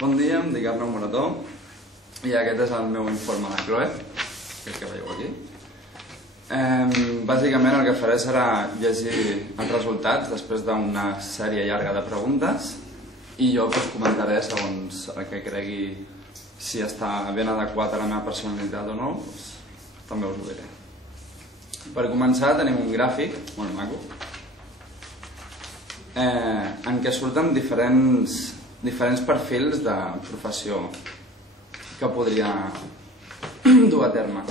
Bon dia, em dic Arnau Morató i aquest és el meu informe de Chloe, que veieu aquí. Bàsicament el que faré serà llegir els resultats després d'una sèrie llarga de preguntes i jo comentaré segons el que cregui si està ben adequat a la meva personalitat o no, també us ho diré. Per començar tenim un gràfic molt maco en què surten diferents perfils de professió que podria dur a terme.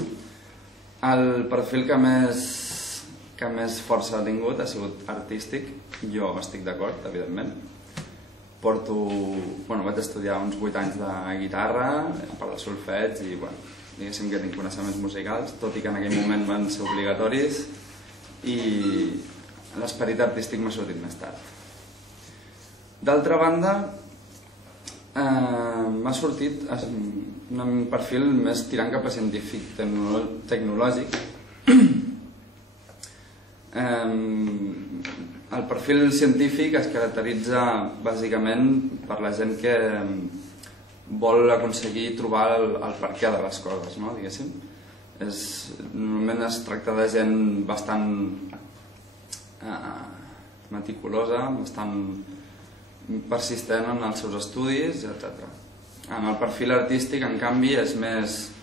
El perfil que més força ha tingut ha sigut artístic, jo estic d'acord, evidentment. Vaig estudiar uns 8 anys de guitarra, a part de solfeig, i diguéssim que tinc coneixements musicals, tot i que en aquell moment van ser obligatoris, i l'esperit artístic m'ha sortit més tard. D'altra banda, m'ha sortit un perfil més tirant cap a científic tecnològic. El perfil científic es caracteritza bàsicament per la gent que vol aconseguir trobar el perquè de les coses, diguéssim. Normalment es tracta de gent bastant meticulosa, bastant persistent en els seus estudis, etc. En el perfil artístic, en canvi, és més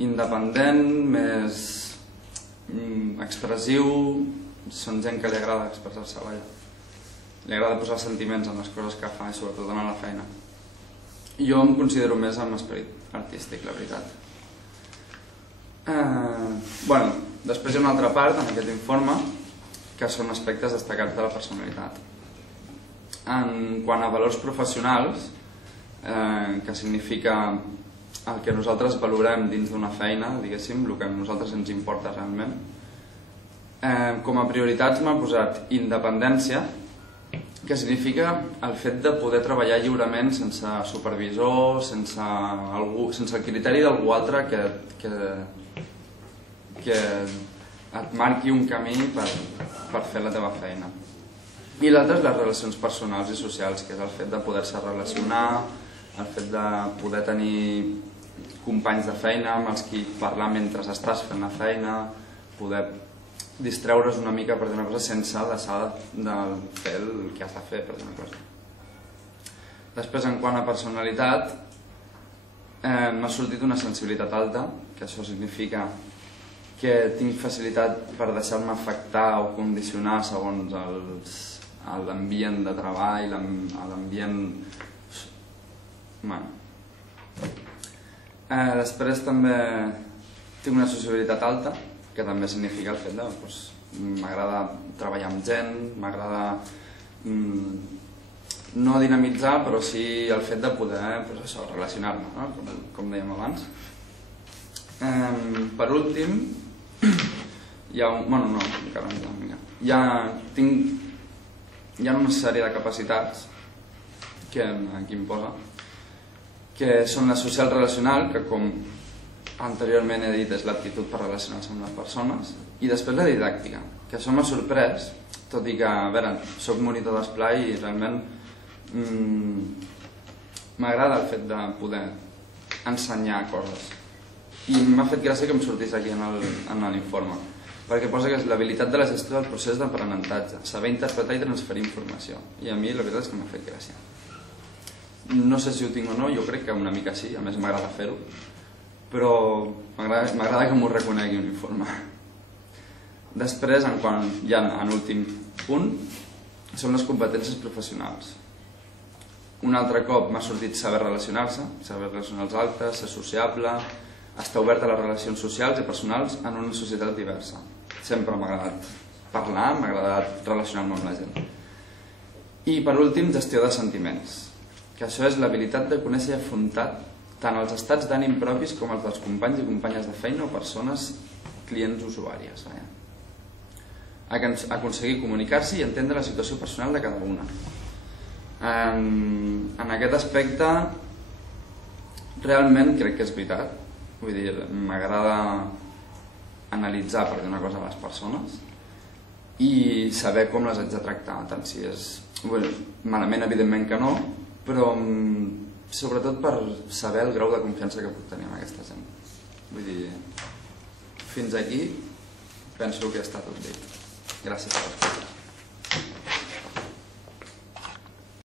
independent, més expressiu, són gent que li agrada expressar-se, li agrada posar sentiments en les coses que fa, i sobretot en la feina. Jo em considero més amb esperit artístic, la veritat. Després hi ha una altra part en aquest informe que són aspectes destacats de la personalitat. En quant a valors professionals, que significa el que nosaltres valorem dins d'una feina, diguéssim, el que a nosaltres ens importa realment, com a prioritats m'ha posat independència, que significa el fet de poder treballar lliurement sense supervisor, sense el criteri d'algú altre que et marqui un camí per fer la teva feina. I l'altre és les relacions personals i socials, que és el fet de poder-se relacionar, el fet de poder tenir companys de feina amb els qui parlar mentre estàs fent la feina, poder distreure's una mica per dir una cosa sense deixar de fer el que has de fer per dir una cosa. Després, en quant a personalitat, m'ha sortit una sensibilitat alta, que això significa que tinc facilitat per deixar-me afectar o condicionar segons l'ambient de treball, l'ambient... Després també tinc una sociabilitat alta, que també significa el fet de m'agrada treballar amb gent, m'agrada no dinamitzar, però sí el fet de poder relacionar-me, com dèiem abans. Per últim, hi ha una sèrie de capacitats que aquí em posa, que són la social relacional, que com anteriorment he dit és l'aptitud per relacionar-se amb les persones, i després la didàctica, que això m'ha sorprès, tot i que, a veure, soc monitor d'esplai i realment m'agrada el fet de poder ensenyar coses. I m'ha fet gràcia que em sortís aquí en l'informe, perquè posa que és l'habilitat de la gestió del procés d'aprenentatge, saber interpretar i transferir informació, i a mi la veritat és que m'ha fet gràcia. No sé si ho tinc o no, jo crec que una mica sí, a més m'agrada fer-ho, però m'agrada que m'ho reconegui un informe. Després, en últim punt, són les competències professionals. Un altre cop m'ha sortit saber relacionar-se, saber relacionar els altres, ser sociable, estar obert a les relacions socials i personals en una societat diversa. Sempre m'ha agradat parlar, m'ha agradat relacionar-me amb la gent. I per últim, gestió de sentiments, que això és l'habilitat de conèixer i afrontar tant els estats d'ànim propis com els dels companys i companyes de feina o persones clients usuàries. Aconseguir comunicar-se i entendre la situació personal de cada una. En aquest aspecte realment crec que és veritat. Vull dir, m'agrada analitzar, per dir una cosa, a les persones i saber com les haig de tractar, tant si és Malament, evidentment que no, però sobretot per saber el grau de confiança que puc tenir amb aquesta gent. Vull dir, fins aquí penso que està tot dit. Gràcies per l'escolta.